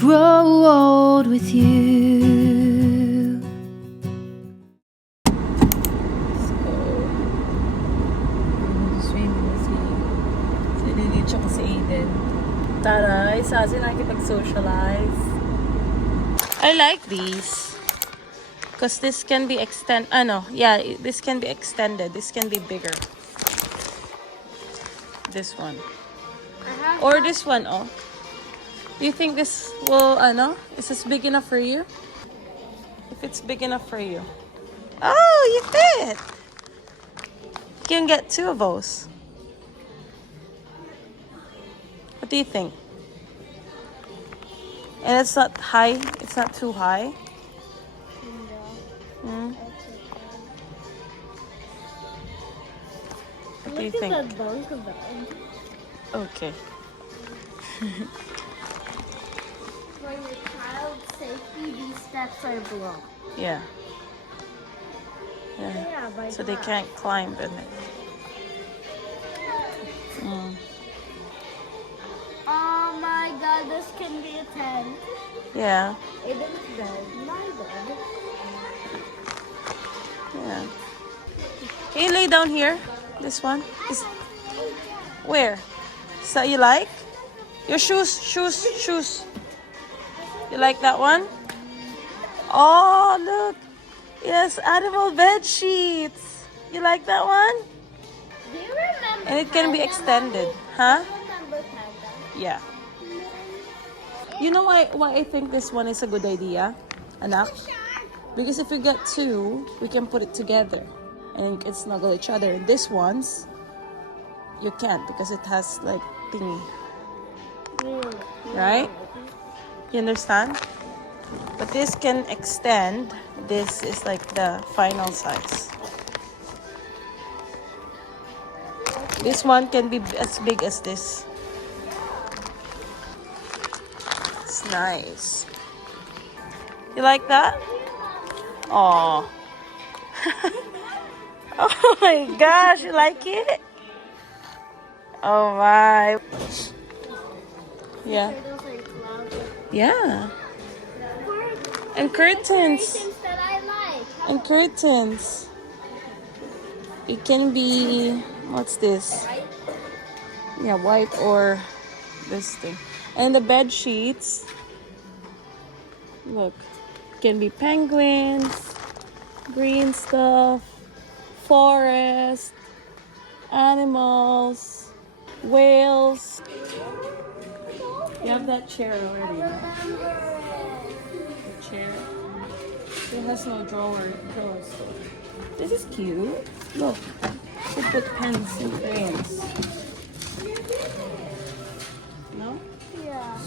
grow old with you. Swimming with me. Sinilid siya kasi Aiden. Tara, isa sila nakikipag-socialize. I like these. Because this can be this can be extended. This can be bigger. This one. Or this one, oh. Do you think this will, is this big enough for you? If it's big enough for you. Oh, you fit! You can get 2 of those. What do you think? And it's not high, it's not too high. Mm. What do you think? Look at the bunk of it. Okay. For your child's safety, these steps are blocked. Yeah. Yeah. Yeah, by So they glass. can't climb in it. Mm. Oh my god, this can be a tent. Yeah. Aiden's bed. My bed. Yeah. Can you lay down here? This one? Where? Is that you like? Your shoes. You like that one? Oh, look. Yes, animal bed sheets. You like that one? Do you remember? And it can be Panda, extended. Mommy? Huh? Do you remember Panda? Yeah. You know why I think this one is a good idea, anak? Because if we get 2, we can put it together and you can snuggle each other. And this one's, you can't because it has like thingy, right? You understand? But this can extend. This is like the final size. This one can be as big as this. It's nice. You like that? Oh. Oh my gosh, you like it? Oh my. Yeah. Those are clouds. Yeah. And curtains. Decorations that I like. And curtains. It can be, what's this? Yeah, white or this thing. And the bed sheets, look, can be penguins, green stuff, forest, animals, whales. You have that chair already. The chair. It has no drawers. This is cute. Look, you put pens and crayons. No? Yeah.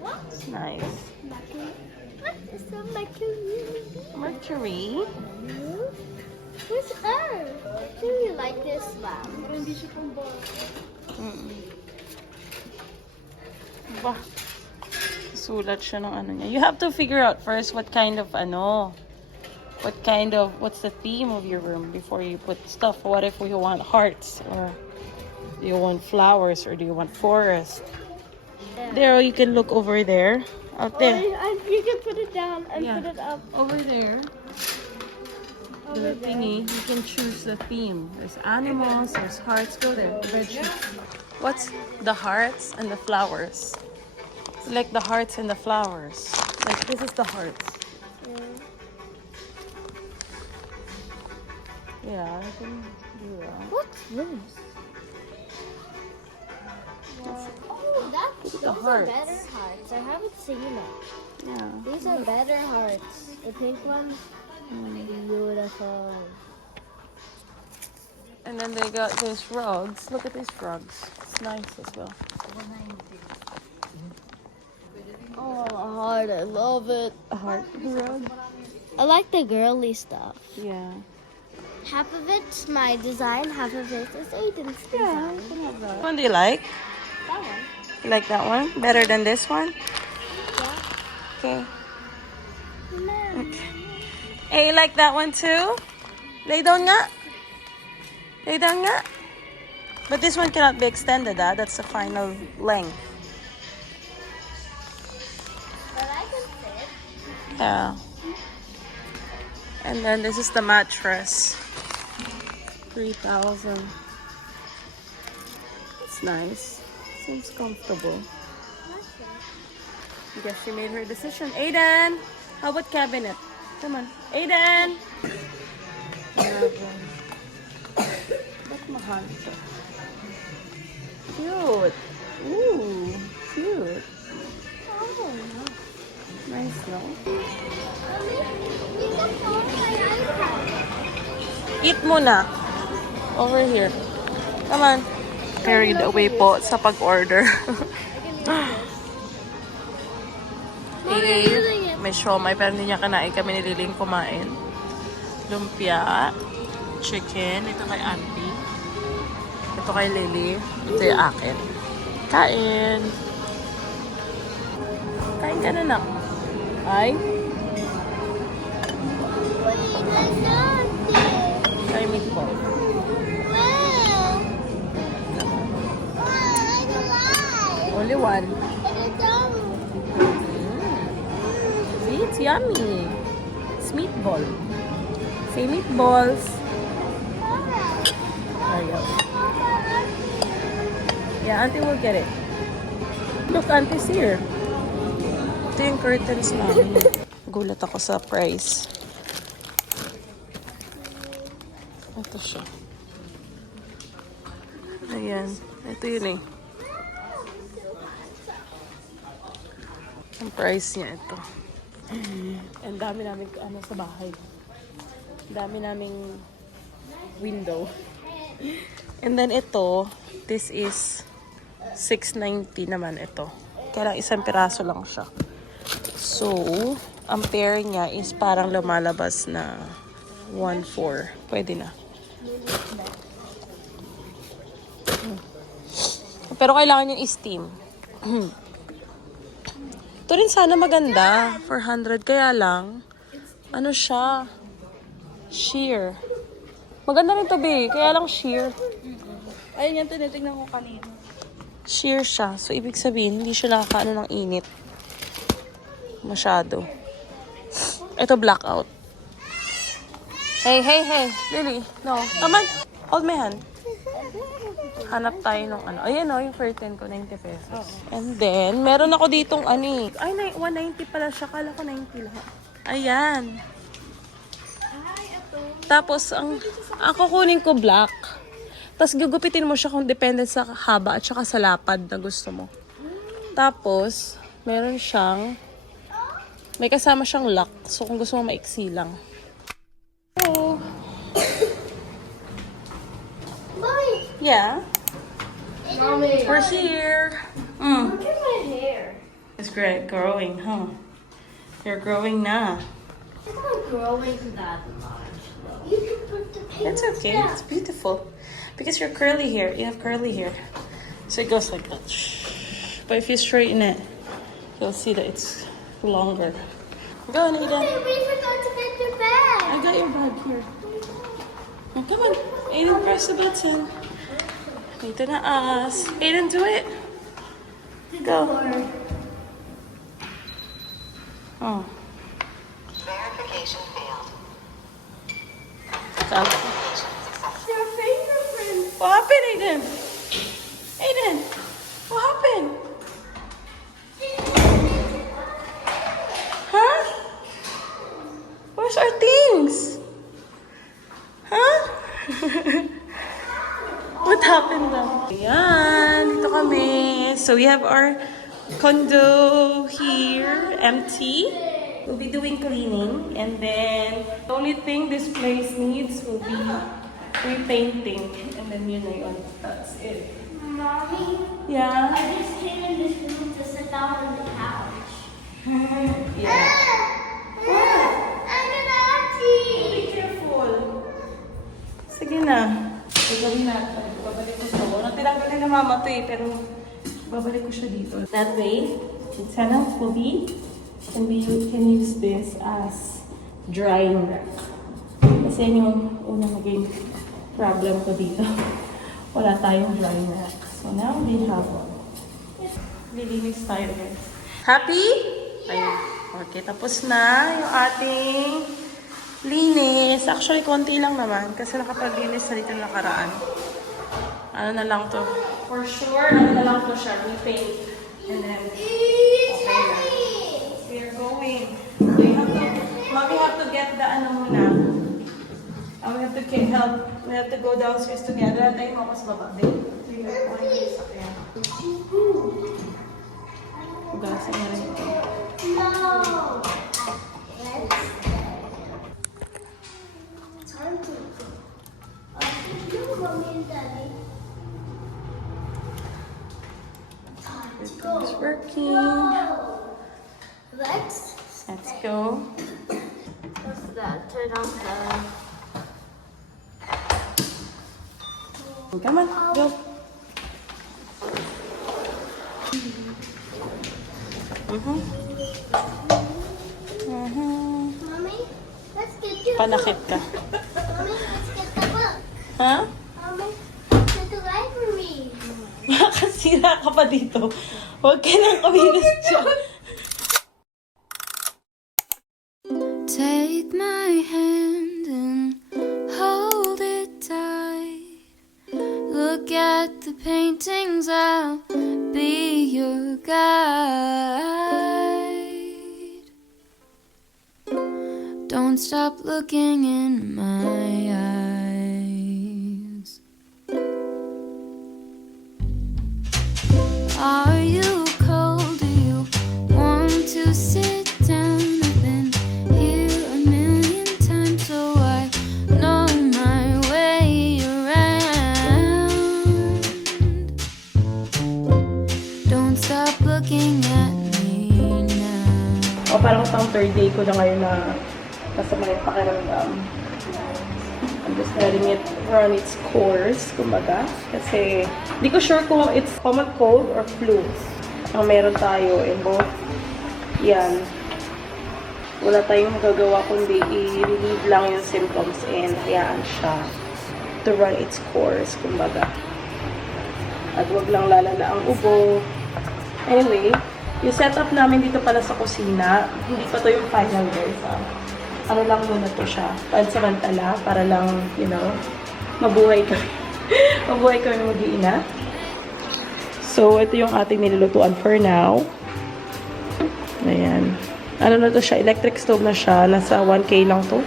What? It's nice. What is a Mercury? Mercury. Who's her? Do you like this one? Bah. Sulat siya ng ano niya. You have to figure out first what's the theme of your room before you put stuff. What if we want hearts, or do you want flowers, or do you want forest? There, you can look over there. Out there. You can put it down and Yeah. put it up. Over there. The thingy, you can choose the theme. There's animals, there's hearts. Go there. The red sheet. What's the hearts and the flowers? Like the hearts and the flowers. Like this is the hearts. Yeah, I can do that. What's this? Oh, those the are hearts. better hearts. I haven't seen it. Yeah. These are better hearts. The pink ones, beautiful. And then they got these rugs. Look at these rugs. It's nice as well. Oh, a heart. I love it. A heart rug. I like the girly stuff. Yeah. Half of it's my design, half of it is Aiden's design. Which one do you like? That one. You like that one better than this one? Yeah. Okay. No. Okay. Hey, you like that one too? Lay down nga. Lay down nga. But this one cannot be extended, ah. That's the final length. But I can sit. Yeah. And then this is the mattress. 3,000. It's nice. Seems comfortable. I guess she made her decision. Aiden! How about cabinet? Come on. Aiden! Ba't mahal siya? Cute. Ooh, cute. Oh. Nice, no? Mommy, you can hold my iPad. Eat muna. Over here. Come on. Carried away po sa pag-order. May siomay pero hindi niya kanain. Kami nililing kumain. Lumpia. Chicken. Ito kay Auntie. Ito kay Lily. Ito yung akin. Kain. Kain ka na, nak. Ay. Wait, I got this. Try meatball. Wow. Wow, I don't like. Only one. I don't. See, it's yummy. It's meatball. Say meatballs. There you go. Yeah, Auntie will get it. Look, Auntie's here. Ito yung curtains namin. Gulat ako sa price. Ito siya. Ayan. Ito yun eh. Ang price niya ito. Ang dami namin sa bahay. Ang dami naming window. And then ito, this is 690 naman ito. Kaya lang isang piraso lang siya. So, ang pair niya is parang lumalabas na 1.4. Pwede na. Pero kailangan yung steam. Ito rin sana maganda. 400. Kaya lang, ano siya? Sheer. Maganda rin to, be. Kaya lang sheer. Ayun yan, tinitignan ko kanina. Sheer siya. So, ibig sabihin, hindi siya nakakaano ng init. Masyado. Ito, blackout. Hey, hey, hey. Lily, no. Come on. Hold my hand. Hanap tayo ng ano. Ayan o, yung curtain ko, 90 pesos. And then, meron ako ditong ano eh. Ay, 190 pala siya. Kala ko 90 lahat. Ayan. Tapos, ang kukunin ko black. Tapos, gugupitin mo siya kung depende sa haba at saka sa lapad na gusto mo. Tapos, meron siyang, may kasama siyang lock. So, kung gusto mo maiksi lang. Oh. Mommy. Yeah. Mommy. We're here. Look at my hair. It's great. Growing, huh? You're growing na. It's not growing that much. You can put the pin. It's okay. It's beautiful. Because you're curly hair. You have curly hair. So it goes like that. But if you straighten it, you'll see that it's longer. Go, Anita. We forgot to get your bag. I got your bag here. Oh, come on. Aiden, press the button. Dito na us. Aiden, do it. Go. Oh. Verification failed. Stop. Your fingerprint. What happened, Aiden? Aiden, what happened? Huh? Where's our things? Huh? What happened now? Ayan, dito kami. So we have our condo here, empty. We'll be doing cleaning, and then the only thing this place needs will be repainting, and then yun na yun. That's it. Mommy, Yeah. I just came in this room to sit down on the couch. Yeah. I'm an auntie. Be careful. Sige na. Gagawin natin. Babalik ko siya. Wala tinanggalin na mama to eh, pero babalik ko siya dito. That way, it's enough will be, and we can use this as drying rack. Kasi yun yung unang naging problem ko dito. Wala tayong dry rack. So now we have one. Lilinis tayo guys. Happy? Ayun. Okay, tapos na yung ating linis. Actually, konti lang naman kasi nakapaglinis na dito nakaraan. Ano na lang to? For sure, ano na lang to siya. Repaint. And then, okay na. We are going. We have to get the ano muna. We have to get help. We have to go downstairs together. Tayo mo ako sa baba, babe. Hugasan na rin ito. No. Time to. Mommy and Daddy. It's working. Let's go. What's that? Turn off the. Come on, go. Mommy, let's get the Panakit ka. Mommy, let's get the book. Ha? Mommy, to the library. Nakasira ka pa dito. Huwag ka nang kawilis dyan. Take my hand and hold it tight. Look at the paintings, I'll be your guide. Don't stop looking in my eyes. Are you cold? Do you want to sit down? I've been here a million times, so I know my way around. Don't stop looking at me now. O parang pang third day ko na ngayon na masama yung pakiramdam. I'm just letting it run its course, kumbaga. Kasi, hindi ko sure kung it's common cold or flu. Ang meron tayo, and both, yan. Wala tayong magagawa kundi i-relieve lang yung symptoms and hayaan siya to run its course, kumbaga. At wag lang lalala ang ubo. Anyway, yung setup namin dito pala sa kusina, hindi pa to yung final guys. Ano lang muna to siya, pansamantala, para lang, you know, mabuhay kami. Mabuhay kami mag-iina. So, ito yung ating nilulutuan for now. Ayan. Ano na to siya, electric stove na siya, nasa 1K lang to.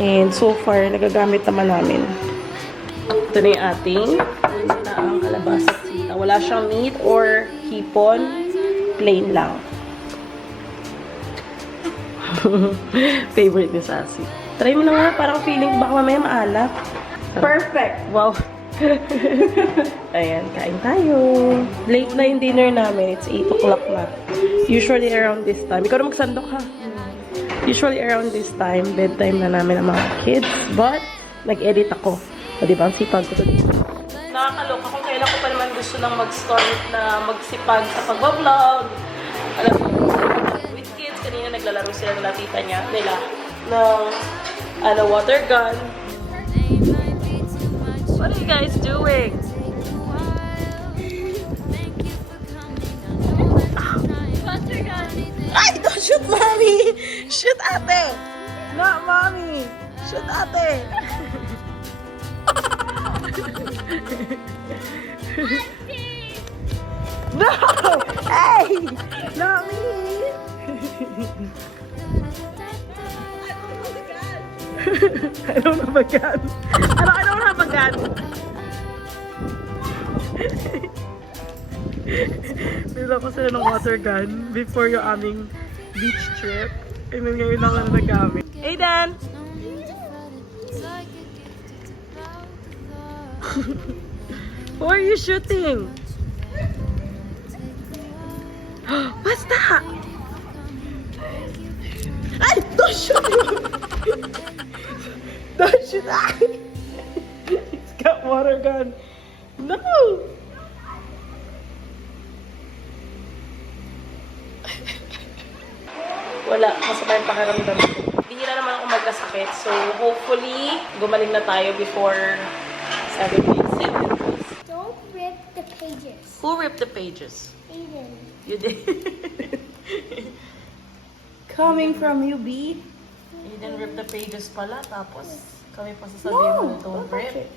And so far, nagagamit naman namin. Ito na yung ating na ang kalabasa at sita. Wala siyang meat or hipon, plain lang. Favorite ni Sassy. Try mo na nga, parang feeling baka mamaya maalat. Perfect! Wow! Ayan, kain tayo. Late na yung dinner namin. It's 8 o'clock na. Usually around this time. Ikaw na magsandok ha. Usually around this time, bedtime na namin ang mga kids. But, nag-edit ako. O diba, ang sipag ko to dito. Nakakaloka kung kailan ko pa naman gusto nang mag-start na magsipag sa pag-vlog. Alam mo, with kids, kanina naglalaro sila ng tita niya, nila, ng water gun. What are you guys doing? Water gun. Ay, don't shoot mommy! Shoot ate! Not mommy! Shoot ate! No! Hey! Not me! I don't have a gun. I don't have a gun. Bila ko sila ng water gun before yung aming beach trip. And then ngayon lang na nagamit. Aiden! Who are you shooting? What's that? Ay! Don't shoot me! Don't shoot! It's got water gun. No! Wala. Masama yung pakiramdam ko. Bihira naman ako magkasakit. So, hopefully, gumaling na tayo before 7 days. Don't rip the pages. Who ripped the pages? Aiden. You did. Coming from you, B. You didn't rip the pages pala, tapos kami pa sasabihin mo, don't rip.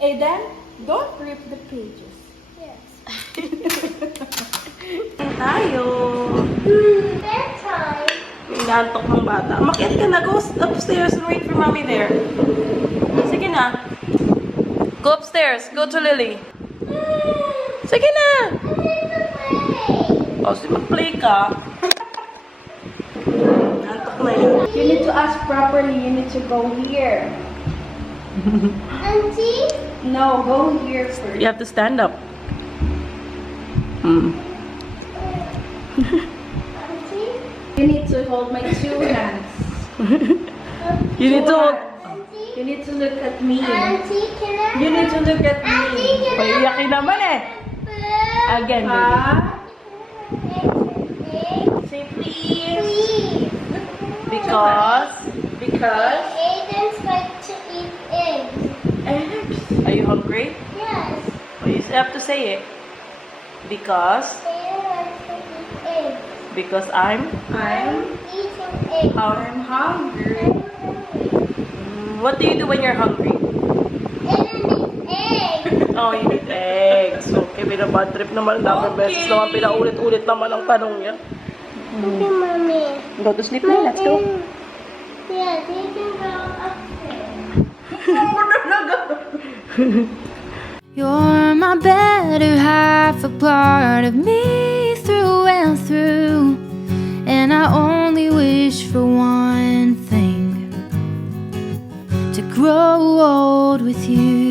Aiden, don't rip the pages. Yes. Tayo. Bedtime. Inaantok ng bata. Umakyat ka na. Go upstairs and wait for mommy there. Sige na. Go upstairs. Go to Lily. Sige na. O, sige mag-play ka. Antok na yun. You need to ask properly. You need to go here. Auntie? No, go here first. You have to stand up. Mm. Auntie? You need to hold my 2 hands. You need to... Auntie? You need to look at me. Auntie, can I? You need to look at Auntie, me. can I? Paiyakin naman eh. Again, baby. Say please. Please. Because... Aiden's like to eat eggs. Eggs. Are you hungry? Yes. Well, you have to say it. Because... Aiden likes to eat eggs. Because I'm... Eating eggs. I'm hungry. What do you do when you're hungry? Aiden eats eggs. Oh, you eat eggs. Okay, binabad trip naman. Daming beses naman pinaulit-ulit naman ang tanong niya. Okay, Mommy. Go to sleep na. Let's go. Yes, you can go upstairs. You're my better half, a part of me through and through. And I only wish for one thing: to grow old with you.